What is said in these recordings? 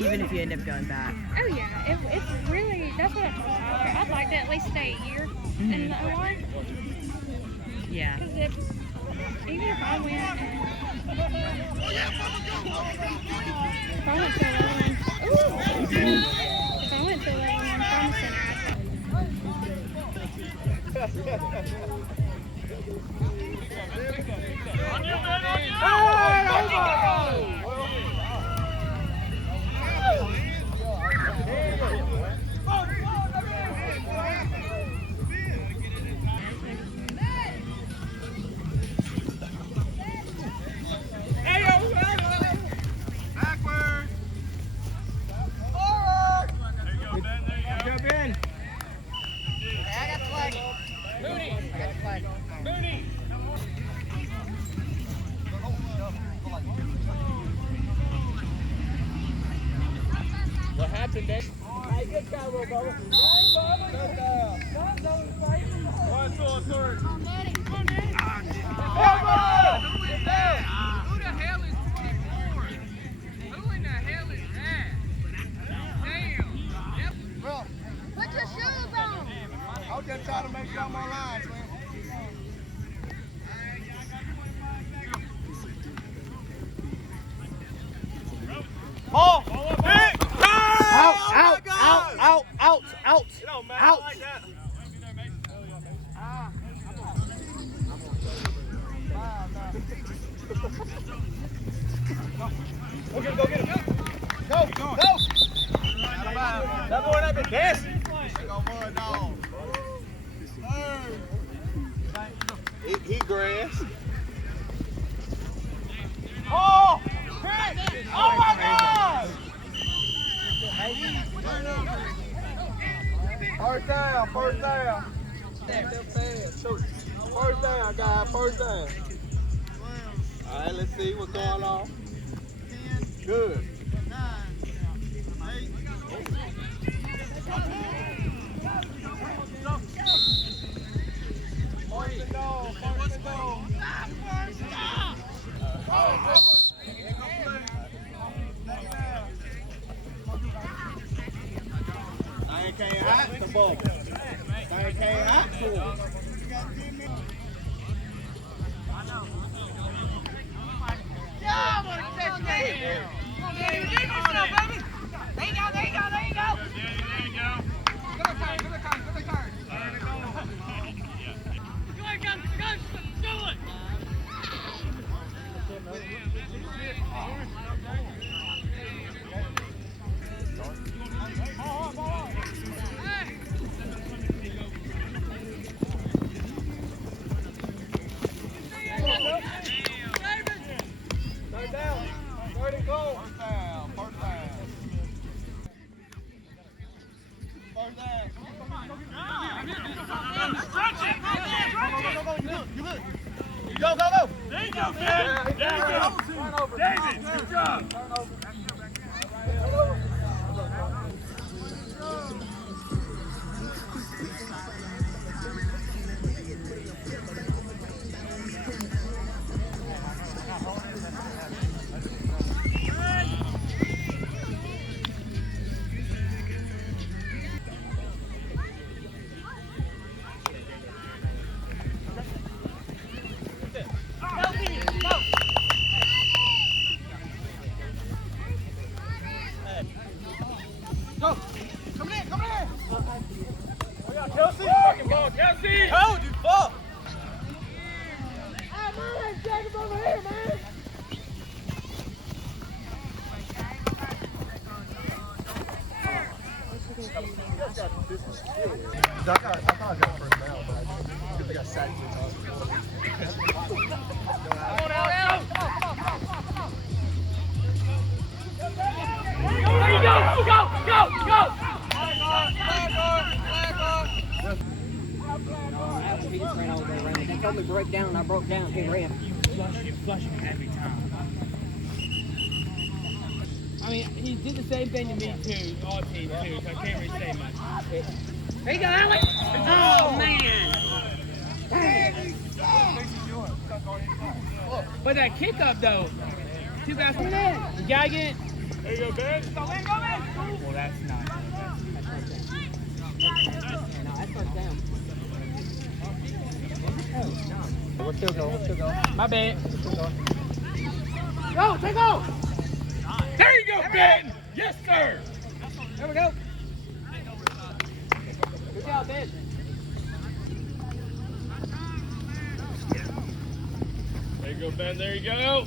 Even if you end up going back. Oh yeah, it's really, that's what I told Tyler. I'd like to at least stay a year in the OR. Yeah. Because even if I went and if I went to a level one, if I went to a level one trauma center, What happened, Dave? Hey, good job, little brother. Good down. One, two, three. Come on, Daddy. Come on, Daddy. Who is that? Who the hell is 24? Who in the hell is that? Damn. Yep. Bro, Put your shoes on. I was just trying to make sure I'm on line, man. Ball! Out! Okay, go get him. Go! That boy not been dancing. He grass. Oh! Hit! Oh my God! First down. First down, guys. First down. All right, let's see what's going on. Good. I can't hide the ball. I can't hide the ball. Go! There you go, man! There you go! David, good job! Go! Come in! Kelsey! Fucking ball, Kelsey! Told you, fuck! Hey, man, Jacob over here, man. I thought I got first down, but I got sacked 3 times. Come on, Alex. There you go! Go! He just ran all the way around. He told me broke down, and I broke down. He ran. You flush me every time. I mean, he did the same thing to me too, our team too, so I can't really say much. There you go, Alex! Oh, man. But that kick up though, too bad. You gotta get it. There you go, Ben. Well, that's not. No, that's first down. We're still going. We're still going. My bad. Go, take off. There you go, Ben. Yes, sir. There we go. Good job, Ben. There you go, Ben. There you go.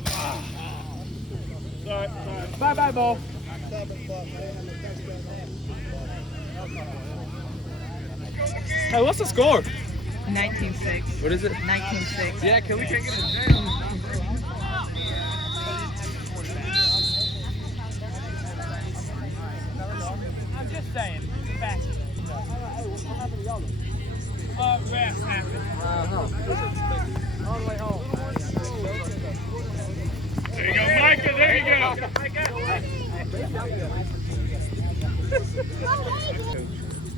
Sorry. Bye-bye, ball. Hey, what's the score? 19-6. What is it? 19-6. Yeah, can we take it down? I'm just saying. Back. Rest happened. All the way home. There you go, Micah. There you go.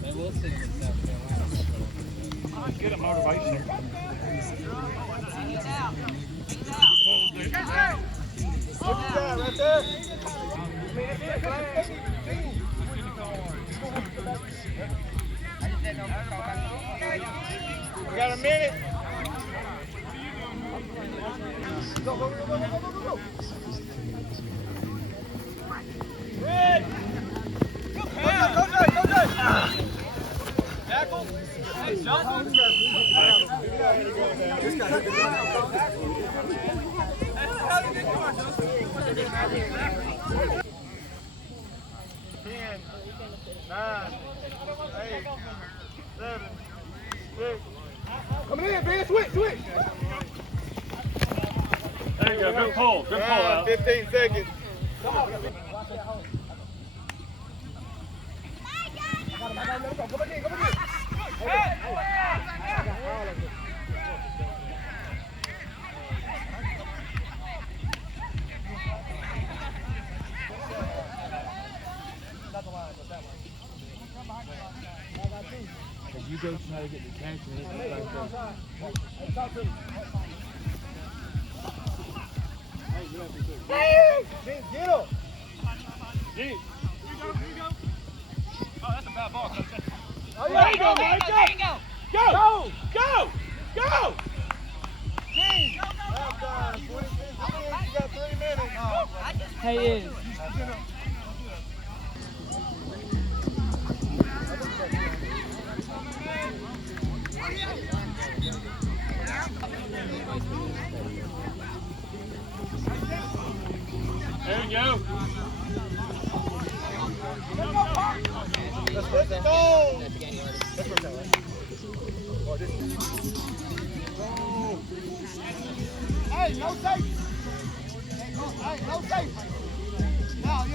They will sing this stuff. Get a motivation. What you got right there? We got a minute. Go, go, go, go, go, go, go. Red. Go, Jay. Tackle. Hey, Johnson. Ten, 9, 8, 7, 6. Coming in, man. Switch. There you go. Good pull. Good pull out. 15 seconds. You go try to get the catch and hit the Get him. Here you go. Oh, that's a bad ball. Oh, there you go, Mike. Go. Go. Team. Halftime. 26 you got 3 minutes. Hey, is. There you go. Let's go. Hey, no safety. Hey, no safety. Yeah.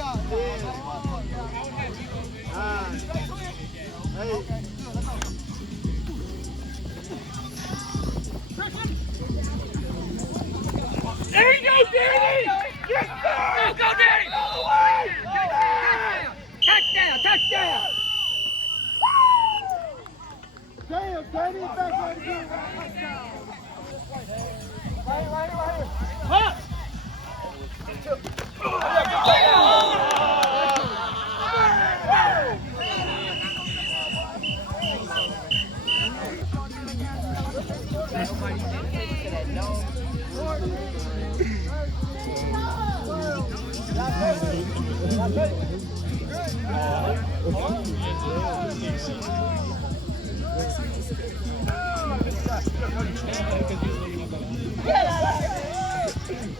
9, 8. There you go, Danny! Yes, sir! Go, Danny! All the way! Touchdown! Damn, Danny, back right again. Right here. Huh?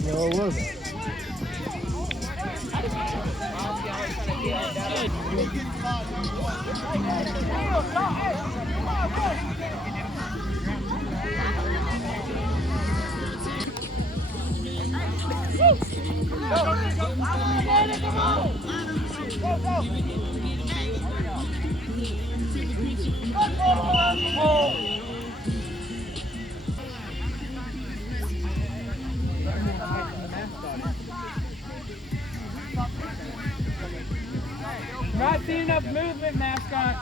No, it wasn't. Not seeing enough movement, mascot.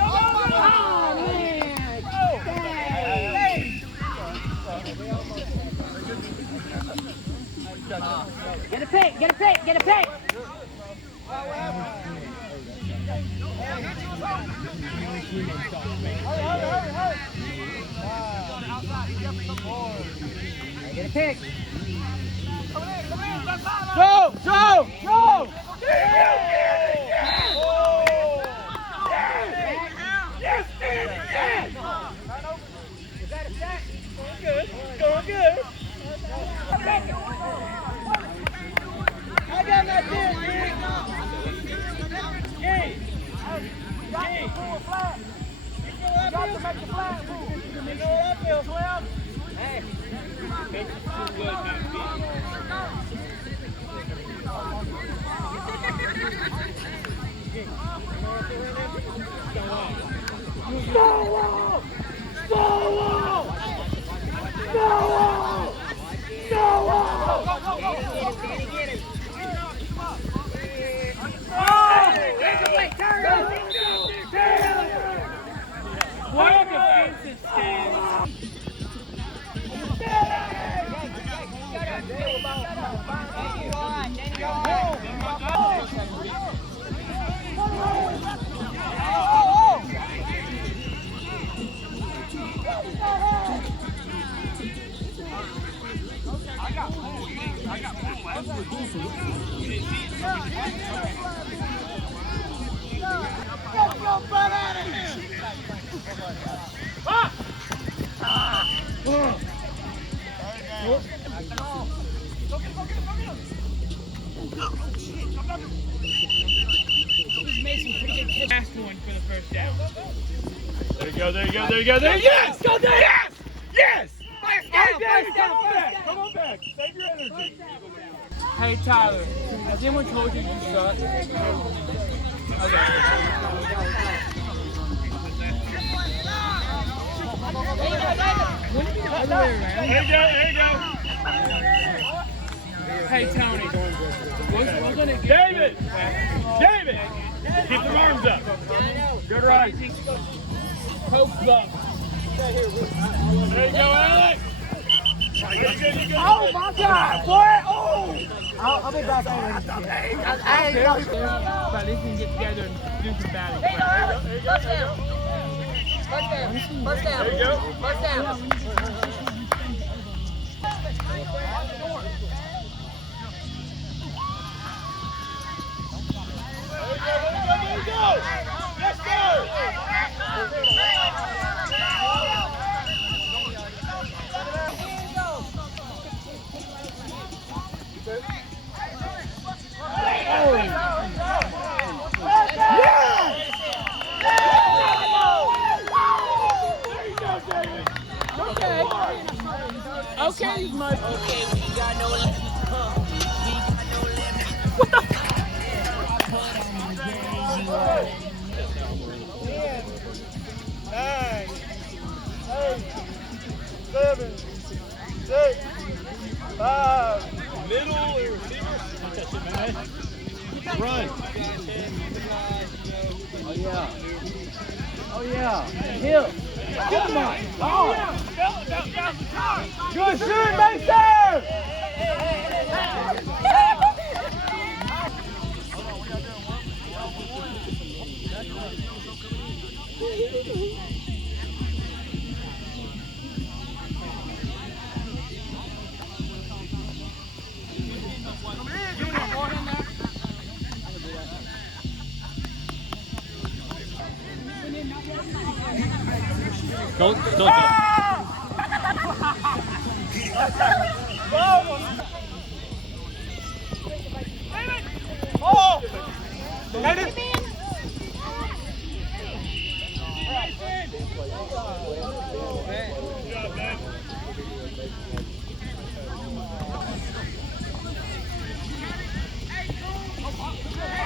Oh, man! Dang! Get a pick, get a pick, get a pick! Get a pick! Go! Go! Go! Yes! Going good. I got that dick, man. Hey. Hey. You got to make the flag move. You know what I feel, Slim? Hey. Stonewall! Stonewall! Stonewall! Stonewall! What a defensive stand. Get your butt out of here! Last one for the first down. There you go, there you go, there you go, there you go! Yes! Go there! Yes! Yes! Hey, David, come on back! Come on back! Save your energy! Hey Tyler, has anyone told you you suck? Okay. Wouldn't it be the other way around? There you go, there you go! Hey Tony, we're gonna get David! David! Keep their arms up. Good right. Coach up. There you go, Alex! Oh my God, boy! Oh! I'll be back on. I ain't got But at least we can get together and do some batting. First down. First down. There you go. First down. There you go! Yes, sir! Okay, my Okay, we got no limits. We got no limits. what the? 9, 8, 7, 6, 5. Middle or receiver? Run. Oh yeah. Oh yeah. Hill. Come on. Oh. Good shoot, Mason! Don't. Oh! David!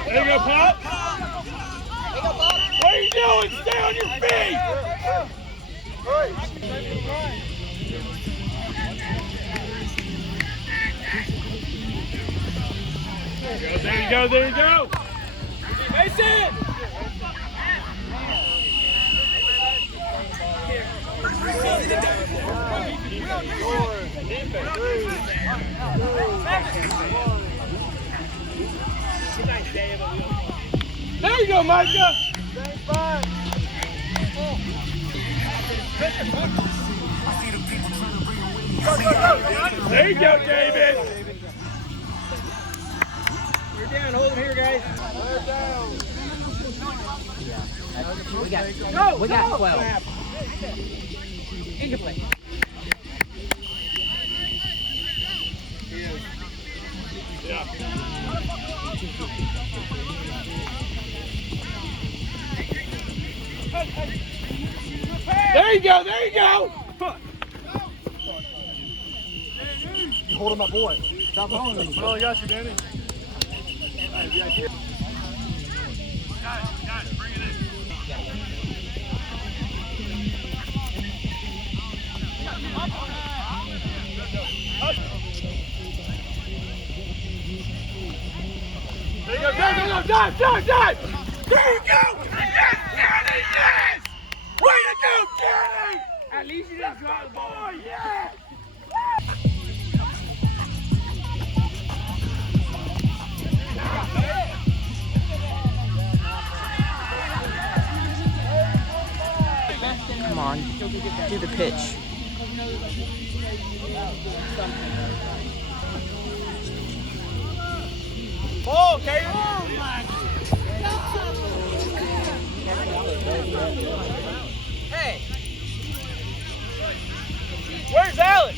There you go, Pop. What are you doing? Stay on your feet! There you go, there you go! Mason! There you go, Micah. There you go, David. You're down. Hold him here, guys. We got 12. Incomplete. There you go, there you go. You holding my boy. Stop holding him. Oh, I got you, Danny. There you go, dive! There you go! Yes, Danny, yes! Way to go, Danny! At least you didn't drop the ball. Oh, yes! Come on, do the pitch. Ball, Kaden! Hey! Where's Alex?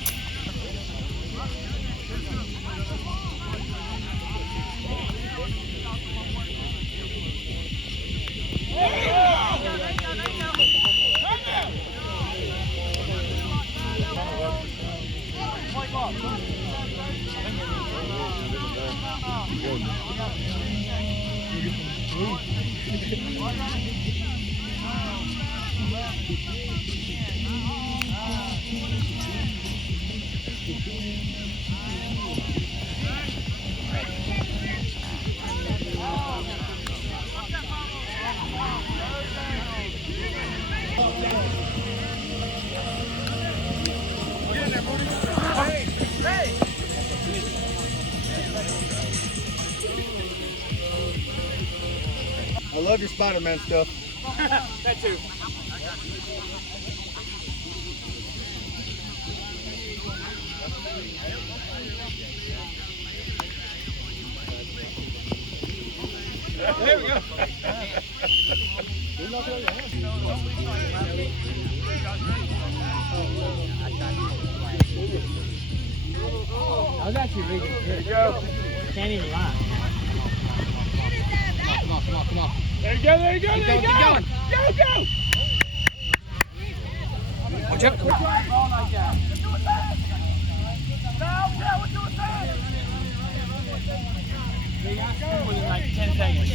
I love your Spider-Man stuff. That too. There we go. I was actually really good. There you go. Can't even lie. Come on. There you go, there you go, there you Keep go. going. Go, go. Watch out. Ball like that. They got scored within like 10 seconds.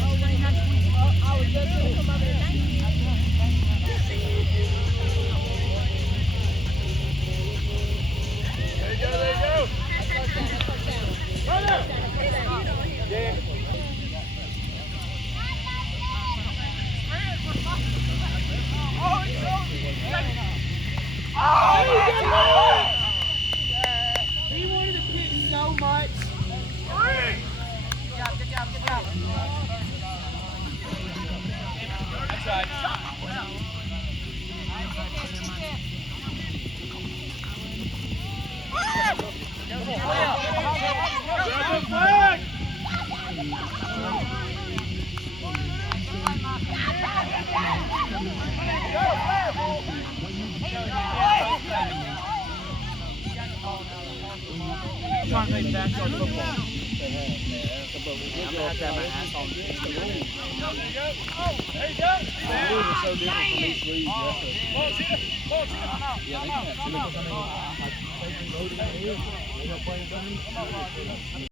There you go, there you go. Run up. Yeah. He wanted to pitch so much. That's right. Grab the flag. I'm trying to play backyard football. I'm gonna have to have my ass on. There you go. Rules are so different from each league. Ball's here. Ball's here. They don't play in